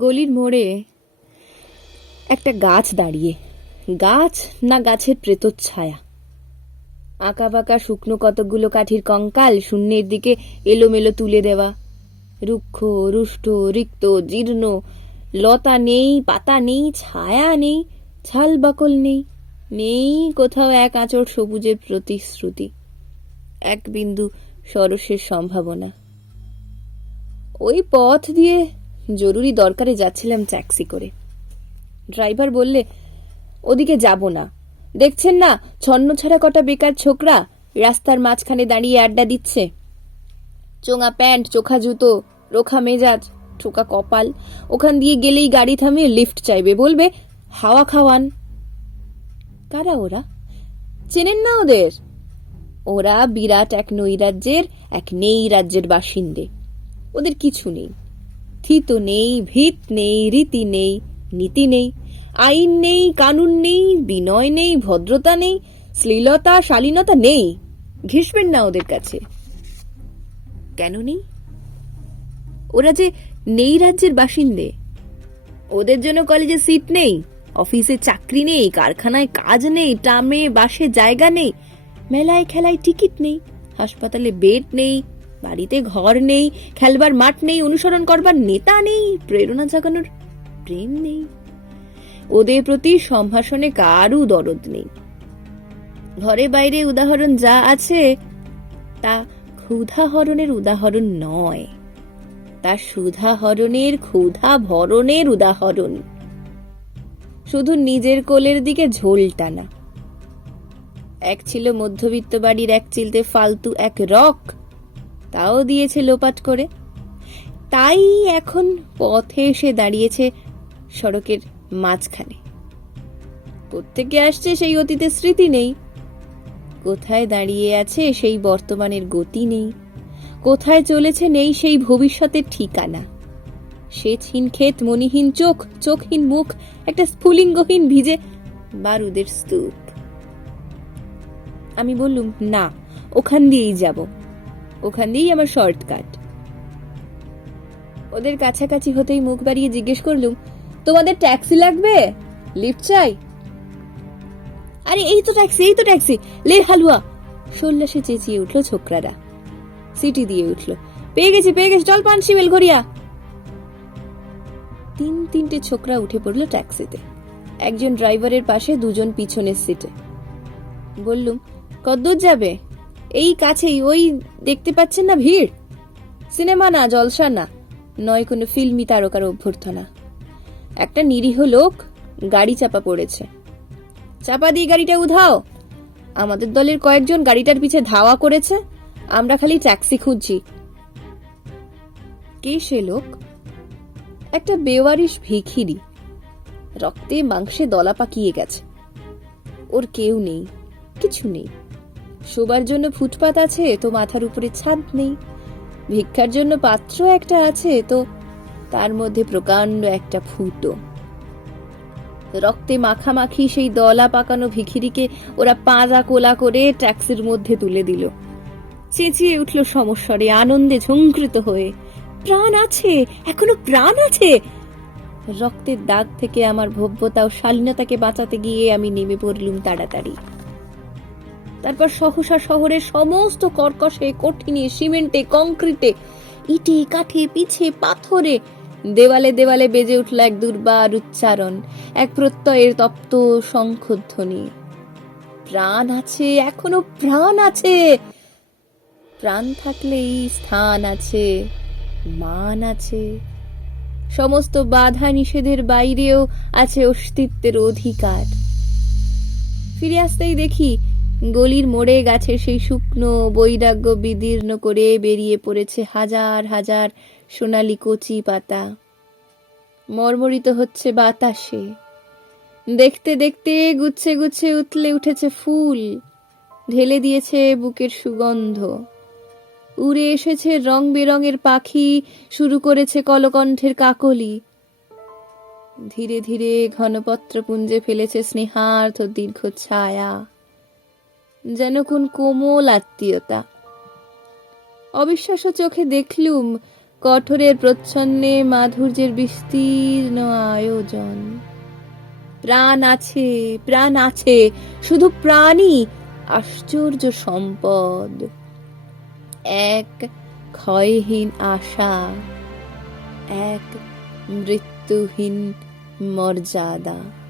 গলির মোড়ে একটা গাছ দাঁড়িয়ে, গাছ না গাছের প্রেতচ্ছায়া। আঁকা বাঁকা শুকনো কতকগুলো কাঠির কঙ্কাল শূন্যের দিকে এলোমেলো তুলে দেওয়া, রুক্ষ রুষ্ট রিক্ত জীর্ণ, লতা নেই, পাতা নেই, ছায়া নেই, ছাল বাকল নেই, নেই কোথাও এক আঁচড় সবুজের প্রতিশ্রুতি, এক বিন্দু সরসের সম্ভাবনা। ওই পথ দিয়ে জরুরি দরকারে যাচ্ছিলাম ট্যাক্সি করে। ড্রাইভার বললে, ওদিকে যাব না, দেখছেন না ছন্ন ছাড়া কটা বেকার ছোকরা রাস্তার মাঝখানে দাঁড়িয়ে আড্ডা দিচ্ছে, চোঙা প্যান্ট, চোখা জুতো, রোখা মেজাজ, ঠোকা কপাল, ওখান দিয়ে গেলেই গাড়ি থামিয়ে লিফট চাইবে, বলবে হাওয়া খাওয়ান। কারা ওরা? চেনেন না ওদের? ওরা বিরাট এক নৈরাজ্যের, এক নেই রাজ্যের বাসিন্দে। ওদের কিছু নেই, থিত নেই, ভিত নেই, রীতি নেই, নীতি নেই, আইন নেই, কানুন নেই, বিনয় নেই, ভদ্রতা নেই, শ্লীলতা শালীনতা নেই। ঘেঁষবেন না ওদের কাছে। কেন নেই? ওরা যে নেই রাজ্যের বাসিন্দে। ওদের জন্য কলেজে সিট নেই, অফিসে চাকরি নেই, কারখানায় কাজ নেই, ট্রামে বাসে জায়গা নেই, মেলায় খেলায় টিকিট নেই, হাসপাতালে বেড নেই, বাড়িতে ঘর নেই, খেলবার মাঠ নেই, অনুসরণ করবার নেতা নেই, প্রেরণা জাগানোর প্রেম নেই। ওদের প্রতি সম্ভাষণে কারও দরদ নেই। ঘরে বাইরে উদাহরণ যা আছে তা ক্ষুধাহরণের উদাহরণ নয়, তা সুধাহরণের ক্ষুধা ভরণের উদাহরণ। শুধু নিজের কোলের দিকে ঝোল টানা। এক ছিল মধ্যবিত্ত বাড়ির এক চিলতে ফালতু এক রক, তাও দিয়েছে লোপাট করে। তাই এখন পথে এসে দাঁড়িয়েছে সড়কের মাঝখানে। কোত্থেকে আসছে সেই অতীতের স্মৃতি নেই, কোথায় দাঁড়িয়ে আছে সেই বর্তমানের গতি নেই, কোথায় চলেছে নেই সেই ভবিষ্যতের ঠিকানা। সেচহীন ক্ষেত, মনিহীন চোখ, চোখহীন মুখ, একটা স্ফুলিঙ্গহীন ভিজে বারুদের স্তূপ। আমি বললুম, না, ওখান দিয়েই যাব, ওখান দিয়েই আমার শর্টকাট। ওদের কাছাকাছি হতেই মুখ বাড়িয়ে জিজ্ঞেস করলুম, তোমাদের ট্যাক্সি লাগবে? লিফট চাই? আরে এই তো ট্যাক্সি, এই তো ট্যাক্সি, লের হালুয়া, সোল্লাসে চেঁচিয়ে উঠল ছোকরারা। সিটি দিয়ে উঠল, পেয়ে গেছি পেয়ে গেছি, চল পানসি বেলঘরিয়া। তিনটে ছোকরা উঠে পড়ল ট্যাক্সিতে, একজন ড্রাইভারের পাশে, দুজন পিছনের সিটে। বললুম, কদ্দূর যাবে? এই কাছেই, ওই দেখতে পাচ্ছেন না ভিড়। সিনেমা না, জলসা না, নয় কোনো ফিল্মি তারকার অভ্যর্থনা। একটা নিরীহ লোক গাড়ি চাপা পড়েছে, চাপা দিয়ে গাড়িটা উধাও। আমাদের দলের কয়েকজন গাড়িটার পিছে ধাওয়া করেছে, আমরা খালি ট্যাক্সি খুঁজছি। কে সে লোক? একটা বেওয়ারিশ ভিখিরি, রক্তে মাংসে দলা পাকিয়ে গেছে। ওর কেউ নেই, কিছু নেই। শোবার জন্য ফুটপাত আছে তো মাথার উপরে ছাদ নেই, ভিক্ষার জন্য পাত্র একটা আছে তো তার মধ্যে প্রকাণ্ড একটা ফুটো। রক্তে মাখামাখি সেই দলা পাকানো ভিখিরিকে ওরা পাঁজা কোলা করে ট্যাক্সির মধ্যে তুলে দিল। চেঁচিয়ে উঠল সমস্বরে, আনন্দে ঝংকৃত হয়ে, প্রাণ আছে, এখনো প্রাণ আছে। রক্তের দাগ থেকে আমার ভব্যতা ও শালীনতাকে বাঁচাতে গিয়ে আমি নেমে পড়লুম তাড়াতাড়ি। তারপর সহসা শহরের সমস্ত কর্কশে, কঠিনে, সিমেন্টে, কংক্রিটে, ইটে, কাঠে, পিছে, পাথরে, দেওয়ালে দেওয়ালে বেজে উঠল এক দুর্বার উচ্চারণ, এক প্রত্যয়ের তপ্ত শঙ্খধ্বনি। প্রাণ আছে, এখনো প্রাণ আছে। প্রাণ থাকলেই স্থান আছে, মান আছে, সমস্ত বাধা নিষেধের বাইরেও আছে অস্তিত্বের অধিকার। ফিরে আসতেই দেখি গলির মোড়ে গাছের সেই শুকনো বৈরাগ্য বিদীর্ণ করে বেরিয়ে পড়েছে হাজার হাজার সোনালি কচি পাতা, মর্মরিত হচ্ছে বাতাসে। দেখতে দেখতে গুচ্ছে গুচ্ছে উতলে উঠেছে ফুল, ঢেলে দিয়েছে বুকের সুগন্ধ। উড়ে এসেছে রং বেরঙের পাখি, শুরু করেছে কলকণ্ঠের কাকলি। ধীরে ধীরে ঘনপত্র পুঞ্জে ফেলেছে স্নেহার্থ দীর্ঘ ছায়া। যেন কোন কোমল আত্মীয়তা। অবিশ্বাস্য চোখে দেখলুম কঠোরের প্রচ্ছন্নে মাধুর্যের বিস্তীর্ণ আয়োজন। প্রাণ আছে, প্রাণ আছে, শুধু প্রাণই আশ্চর্য সম্পদ। এক ক্ষয়হীন আশা, এক মৃত্যুহীন মর্যাদা।